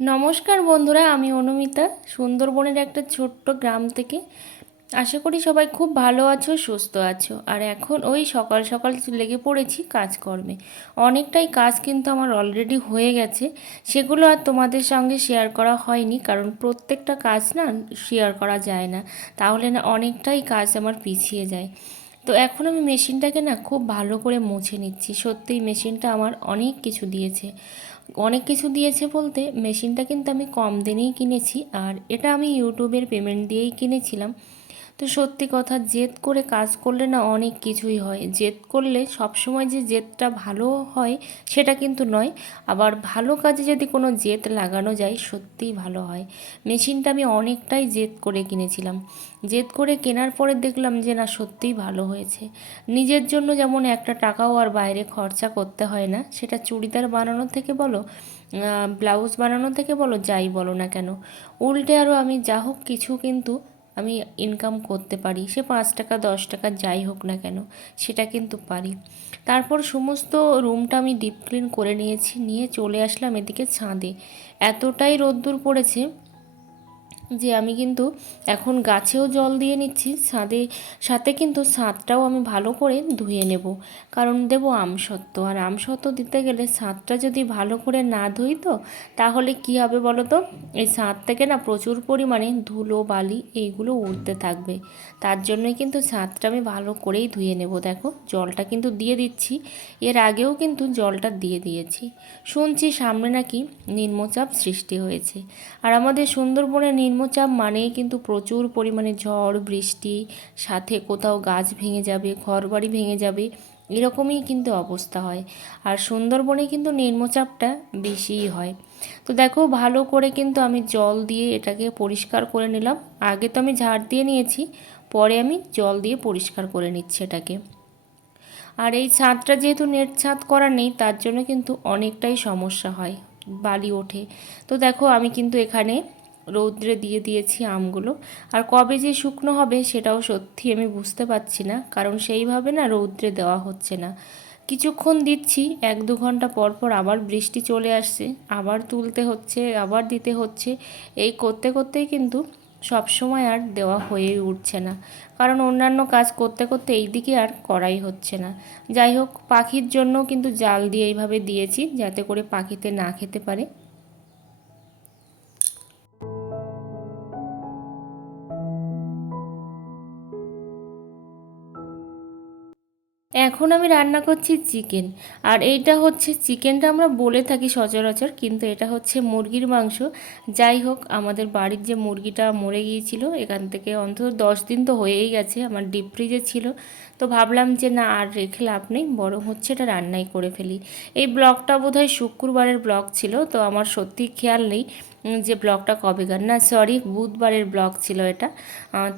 নমস্কার বন্ধুরা আমি অনুমিতা। সুন্দরবনের একটা ছোট্ট গ্রাম থেকে আশা করি সবাই খুব ভালো আছো, সুস্থ আছো। আর এখন ওই সকাল সকাল লেগে পড়েছি কাজকর্মে। অনেকটাই কাজ কিন্তু আমার অলরেডি হয়ে গেছে। সেগুলো আর তোমাদের সঙ্গে শেয়ার করা হয়নি, কারণ প্রত্যেকটা কাজ না শেয়ার করা যায় না। তাহলে না অনেকটাই কাজ আমার পিছিয়ে যায়। তো এখন আমি মেশিনটাকে না খুব ভালো করে মুছে নিচ্ছি। সত্যিই মেশিনটা আমার অনেক কিছু দিয়েছে। অনেক কিছু দিয়েছে বলতে মেশিনটা কিন্তু আমি কম দিনেই কিনেছি। আর এটা আমি ইউটিউবের পেমেন্ট দিয়েই কিনেছিলাম। তো সত্যি কথা, জেদ করে কাজ করলে না অনেক কিছুই হয়। জেদ করলে সবসময় যে জেদটা ভালো হয় সেটা কিন্তু নয়। আবার ভালো কাজে যদি কোনো জেদ লাগানো যায়, সত্যিই ভালো হয়। মেশিনটা আমি অনেকটাই জেদ করে কিনেছিলাম। জেদ করে কেনার পরে দেখলাম যে না, সত্যিই ভালো হয়েছে। নিজের জন্য যেমন একটা টাকাও আর বাইরে খরচা করতে হয় না, সেটা চুড়িদার বানানো থেকে বলো ব্লাউজ বানানো থেকে বলো, যাই বলো না কেন। উল্টে আরও আমি যা হোক কিছু কিন্তু আমি ইনকাম করতে পারি, সে পাঁচ টাকা, দশ টাকা যাই হোক না কেন, সেটা কিন্তু পারি। তারপর সমস্ত রুমটা আমি ডিপ ক্লিন করে নিয়েছি, নিয়ে চলে আসলাম এদিকে ছাদে। এতটাই রোদ্দুর পড়েছে যে আমি কিন্তু এখন গাছেও জল দিয়ে নিচ্ছি ছাদে সাথে কিন্তু ছাদটাও আমি ভালো করে ধুয়ে নেব। কারণ দেবো আমসত্ত্ব আর আমসত্ত্ব দিতে গেলে ছাদটা যদি ভালো করে না ধুই তো, তাহলে কি হবে বলো তো? এই ছাদ থেকে না প্রচুর পরিমাণে ধুলো, বালি এইগুলো উঠতে থাকবে। তার জন্যই কিন্তু ছাদটা আমি ভালো করেই ধুয়ে নেব। দেখো, জলটা কিন্তু দিয়ে দিচ্ছি, এর আগেও কিন্তু জলটা দিয়ে দিয়েছি। শুনছি সামনে নাকি নিম্নচাপ সৃষ্টি হয়েছে। আর আমাদের সুন্দরবনে নিম্নচাপ মানেই কিন্তু প্রচুর পরিমাণে ঝড়, বৃষ্টি, সাথে কোথাও গাছ ভেঙে যাবে, ঘরবাড়ি ভেঙে যাবে, এরকমই কিন্তু অবস্থা হয়। আর সুন্দরবনে কিন্তু নিম্নচাপটা বেশিই হয়। তো দেখো, ভালো করে কিন্তু আমি জল দিয়ে এটাকে পরিষ্কার করে নিলাম। আগে তো আমি ঝাড় দিয়ে নিয়েছি, পরে আমি জল দিয়ে পরিষ্কার করে নিচ্ছি এটাকে। আর এই ছাদটা যেহেতু নেট ছাদ করা নেই, তার জন্য কিন্তু অনেকটাই সমস্যা হয় বালি ওঠে। তো দেখো, আমি কিন্তু এখানে রৌদ্রে দিয়ে দিয়েছি আমগুলো। আর কবে যে শুকনো হবে সেটাও সত্যি আমি বুঝতে পারছি না, কারণ সেইভাবে না রৌদ্রে দেওয়া হচ্ছে না। কিছুক্ষণ দিচ্ছি, এক দু ঘণ্টা পর পর আবার বৃষ্টি চলে আসছে, আবার তুলতে হচ্ছে, আবার দিতে হচ্ছে। এই করতে করতেই কিন্তু সব সময় আর দেওয়া হয়েই উঠছে না, কারণ অন্যান্য কাজ করতে করতে এই দিকে আর করাই হচ্ছে না। যাই হোক, পাখির জন্য কিন্তু জাল দিয়ে এইভাবে দিয়েছি, যাতে করে পাখিতে না খেতে পারে। এখন আমি রান্না করছি চিকেন। আর এইটা হচ্ছে চিকেনটা আমরা বলে থাকি সচরাচর, কিন্তু এটা হচ্ছে মুরগির মাংস। যাই হোক, আমাদের বাড়ির যে মুরগিটা মরে গিয়েছিল, এখান থেকে অন্তত দশ দিন তো হয়েই গেছে, আমার ডিপ ফ্রিজে ছিল। তো ভাবলাম যে না, আর রেখে লাভ নেই, বরং হচ্ছে এটা রান্নাই করে ফেলি। এই ব্লগটা বোধহয় শুক্রবারের ব্লগ ছিল, তো আমার সত্যি খেয়াল নেই। যে ব্লগটা কবেকার। না সরি বুধবারের ব্লগ ছিল এটা।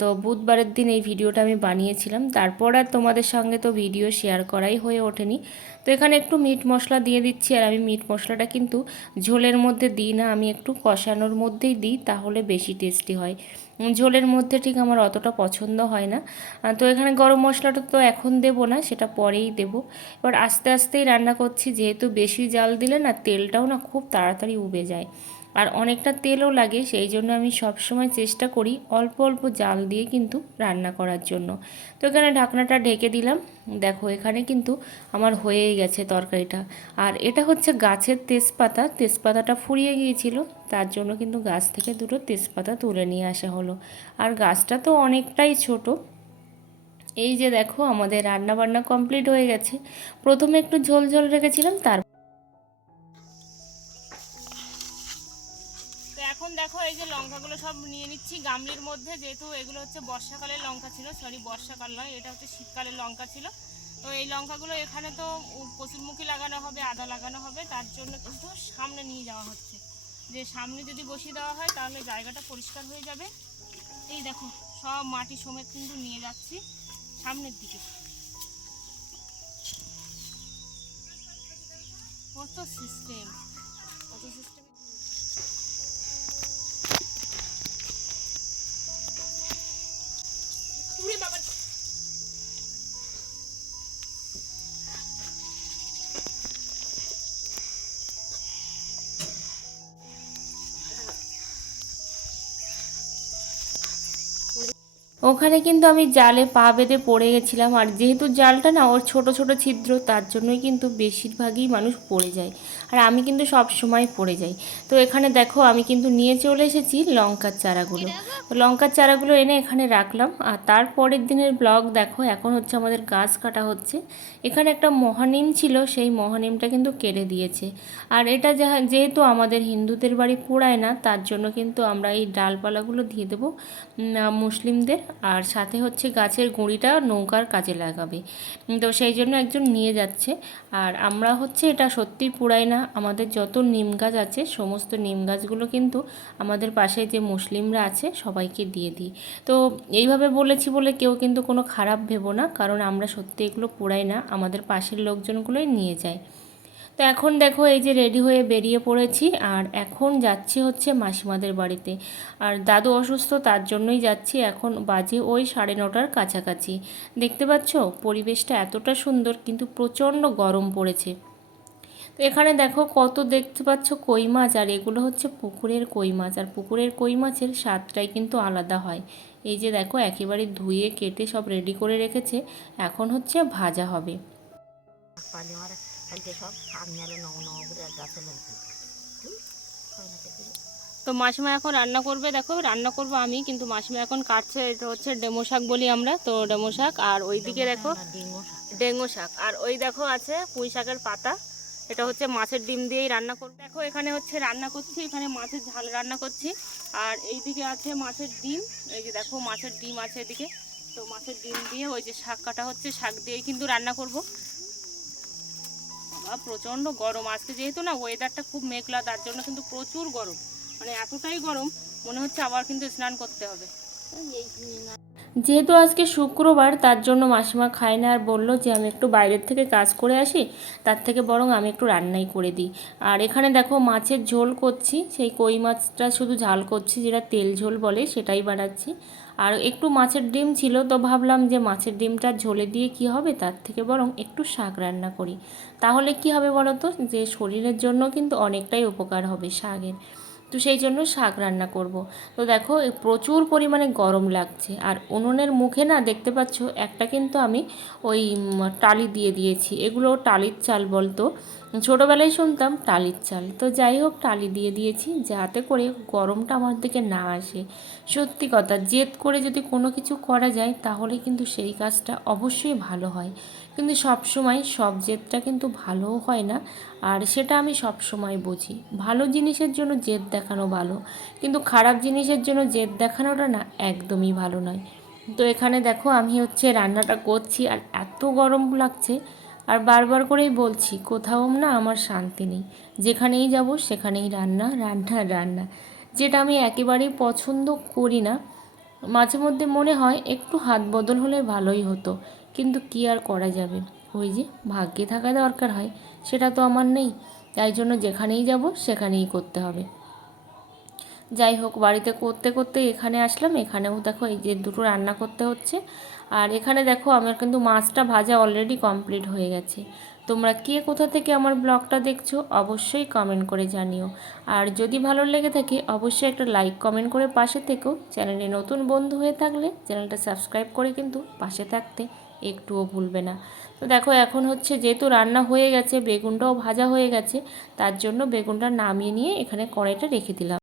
তো বুধবারের দিন এই ভিডিওটা আমি বানিয়েছিলাম। তারপর আর তোমাদের সঙ্গে তো ভিডিও শেয়ার করাই হয়ে ওঠেনি। তো এখানে একটু মিট মশলা দিয়ে দিচ্ছি, আর আমি মিট মশলাটা কিন্তু ঝোলের মধ্যে দিই না, আমি একটু কষানোর মধ্যেই দিই, তাহলে বেশি টেস্টি হয়। ঝোলের মধ্যে ঠিক আমার অতটা পছন্দ হয় না। তো এখানে গরম মশলাটা তো এখন দেব না, সেটা পরেই দেব। এবার আস্তে আস্তেই রান্না করছি, যেহেতু বেশি জাল দিলে না, তেলটাও না খুব তাড়াতাড়ি উবে যায়। আর অনেকটা তেলও লাগে, সেই জন্য আমি সব সময় চেষ্টা করি অল্প অল্প জাল দিয়ে কিন্তু রান্না করার জন্য। তো এখানে ঢাকনাটা ঢেকে দিলাম। দেখো, এখানে কিন্তু আমার হয়েই গেছে তরকারিটা। আর এটা হচ্ছে গাছের তেজপাতা। তেজপাতাটা ফুরিয়ে গিয়েছিল, তার জন্য কিন্তু গাছ থেকে দুটো তেজপাতা তুলে নিয়ে আসা হলো। আর গাছটা তো অনেকটাই ছোট। এই যে দেখো, আমাদের রান্না বান্না কমপ্লিট হয়ে গেছে। প্রথমে একটু ঝোল ঝোল রেখেছিলাম তার দেখো, এই যে লঙ্কাগুলো সব নিয়ে নিচ্ছি। গামলির মধ্যে যেহেতু এগুলো হচ্ছে বর্ষাকালের লঙ্কা ছিল, সরি বর্ষাকাল নয়, এটা হচ্ছে শীতকালের লঙ্কা ছিল। তো এই লঙ্কাগুলো এখানে তো কচুরমুখী লাগানো হবে, আদা লাগানো হবে, তার জন্য কিন্তু সামনে নিয়ে যাওয়া হচ্ছে। যে সামনে যদি বসিয়ে দেওয়া হয়, তাহলে জায়গাটা পরিষ্কার হয়ে যাবে। এই দেখো, সব মাটি সমেত কিন্তু নিয়ে যাচ্ছি সামনের দিকে। কত সিস্টেম কত সিস্টেম ওখানে কিন্তু আমি জালে পা বেঁধে পড়ে গেছিলাম। আর যেহেতু জালটা না, ওর ছোট ছোট ছিদ্র, তার জন্যই কিন্তু বেশিরভাগই মানুষ পড়ে যায়। আর আমি কিন্তু সব সময় পড়ে যাই। তো এখানে দেখো আমি কিন্তু নিয়ে চলে এসেছি লঙ্কার চারাগুলো। লঙ্কার চারাগুলো এনে এখানে রাখলাম। আর তারপরের দিনের ব্লগ দেখো, এখন হচ্ছে আমাদের গাছ কাটা হচ্ছে। এখানে একটা মহানিম ছিল, সেই মহানিমটা কিন্তু কেটে দিয়েছে। আর এটা যাহা- যেহেতু আমাদের হিন্দুদের বাড়ি পোড়ায় না, তার জন্য কিন্তু আমরা এই ডালপালাগুলো দিয়ে দেবো মুসলিমদের। আর সাথে হচ্ছে গাছের গুঁড়িটা নৌকার কাজে লাগাবে। তো সেই জন্য একজন নিয়ে যাচ্ছে। আর আমরা হচ্ছে এটা সত্যি পুরাই না আমাদের যত নিম গাছ আছে, সমস্ত নিম গাছগুলো কিন্তু আমাদের পাশে যে মুসলিমরা আছে, সবাইকে দিয়ে দিই। তো এইভাবে বলেছি বলে কেউ কিন্তু কোনো খারাপ ভেবো না, কারণ আমরা সত্যি এগুলো পোড়াই না, আমাদের পাশের লোকজনগুলোই নিয়ে যায়। তো এখন দেখো, এই যে রেডি হয়ে বেরিয়ে পড়েছি, আর এখন যাচ্ছি হচ্ছে মাসিমাদের বাড়িতে। আর দাদু অসুস্থ, তার জন্যই যাচ্ছি, এখন বাজে ওই সাড়ে নটার কাছাকাছি। দেখতে পাচ্ছ? পরিবেশটা এতটা সুন্দর, কিন্তু প্রচণ্ড গরম পড়েছে। তো এখানে দেখো কত দেখতে পাচ্ছ কই মাছ আর এগুলো হচ্ছে পুকুরের কই মাছ আর পুকুরের কই মাছের স্বাদটাই কিন্তু আলাদা হয়। এই যে দেখো একেবারে ধুয়ে কেটে সব রেডি করে রেখেছে এখন হচ্ছে ভাজা হবে। তো মাসিমা এখন রান্না করবে দেখো রান্না করব আমি কিন্তু মাসিমা এখন কাটছে এটা হচ্ছে ডেমো শাক বলি আমরা তো ডেমো শাক আর ওইদিকে দেখো ডেঙ্গু শাক আর ওই দেখো আছে পুঁই শাকের পাতা এটা হচ্ছে মাছের ডিম দিয়েই রান্না করব। দেখো, এখানে হচ্ছে রান্না করছি, এখানে মাছের ঝাল রান্না করছি। আর এইদিকে আছে মাছের ডিম, এই যে দেখো, মাছের ডিম আছে এদিকে। তো মাছের ডিম দিয়ে ওই যে শাক কাটা হচ্ছে, শাক দিয়েই কিন্তু রান্না করব। বাবা, প্রচণ্ড গরম। আজকে যেহেতু না ওয়েদারটা খুব মেঘলা, তার জন্য কিন্তু প্রচুর গরম। মানে এতটাই গরম, মনে হচ্ছে আবার কিন্তু স্নান করতে হবে। যেহেতু আজকে শুক্রবার, তার জন্য মাসিমা খায় না আর বলল যে আমি একটু বাইরের থেকে কাজ করে আসি, তার থেকে বরং আমি একটু রান্নাই করে দিই। আর এখানে দেখো মাছের ঝোল করছি, সেই কই মাছটা শুধু ঝাল করছি, যেটা তেল ঝোল বলে সেটাই বানাচ্ছি। আর একটু মাছের ডিম ছিল, তো ভাবলাম যে মাছের ডিমটা ঝোলে দিয়ে কি হবে, তার থেকে বরং একটু শাক রান্না করি। তাহলে কি হবে বলো তো? যে শরীরের জন্য কিন্তু অনেকটাই উপকার হবে শাকের। তো সেই জন্য শাক রান্না করব। তো দেখো প্রচুর পরিমাণে গরম লাগছে। আর উনুনের মুখে না দেখতে পাচ্ছ, একটা কিন্তু আমি ওই টালি দিয়ে দিয়েছি। এগুলো টালির চাল বলতো। ছোটোবেলায় শুনতাম টালির চাল। তো যাই হোক, টালি দিয়ে দিয়েছি। যাতে করে গরমটা আমার দিকে না আসে। সত্যি কথা, জেদ করে যদি কোনো কিছু করা যায়, তাহলে কিন্তু সেই কাজটা অবশ্যই ভালো হয়। কিন্তু সব সময় সব জেদটা কিন্তু ভালোও হয় না। আর সেটা আমি সব সময় বুঝি। ভালো জিনিসের জন্য জেদ দেখানো ভালো। কিন্তু খারাপ জিনিসের জন্য জেদ দেখানোটা না একদমই ভালো নয়। তো এখানে দেখো, আমি হচ্ছে রান্নাটা করছি। আর এত গরম লাগছে আর বারবার করেই বলছি, কোথাও না আমার শান্তি নেই। যেখানেই যাব সেখানেই রান্না রান্না রান্না। যেটা আমি একেবারেই পছন্দ করি না। মাঝে মধ্যে মনে হয় একটু হাত বদল হলে ভালোই হতো, কিন্তু কি আর করা যাবে? ওই যে ভাগ্যে থাকা দরকার হয়, সেটা তো আমার নেই। তাই জন্য যেখানেই যাব সেখানেই করতে হবে। যাই হোক, বাড়িতে করতে করতে এখানে আসলাম। এখানেও দেখো এই যে দুটো রান্না করতে হচ্ছে। আর এখানে দেখো আমার কিন্তু মাছটা ভাজা অলরেডি কমপ্লিট হয়ে গেছে। তোমরা কে কোথা থেকে আমার ব্লগটা দেখছ অবশ্যই কমেন্ট করে জানিও। আর যদি ভালো লেগে থাকে, অবশ্যই একটা লাইক কমেন্ট করে পাশে থেকেও চ্যানেলে নতুন বন্ধু হয়ে থাকলে চ্যানেলটা সাবস্ক্রাইব করে কিন্তু পাশে থাকতে একটুও ভুলবে না। তো দেখো, এখন হচ্ছে যেহেতু রান্না হয়ে গেছে, বেগুনটাও ভাজা হয়ে গেছে, তার জন্য বেগুনটা নামিয়ে নিয়ে এখানে কড়াইটা রেখে দিলাম।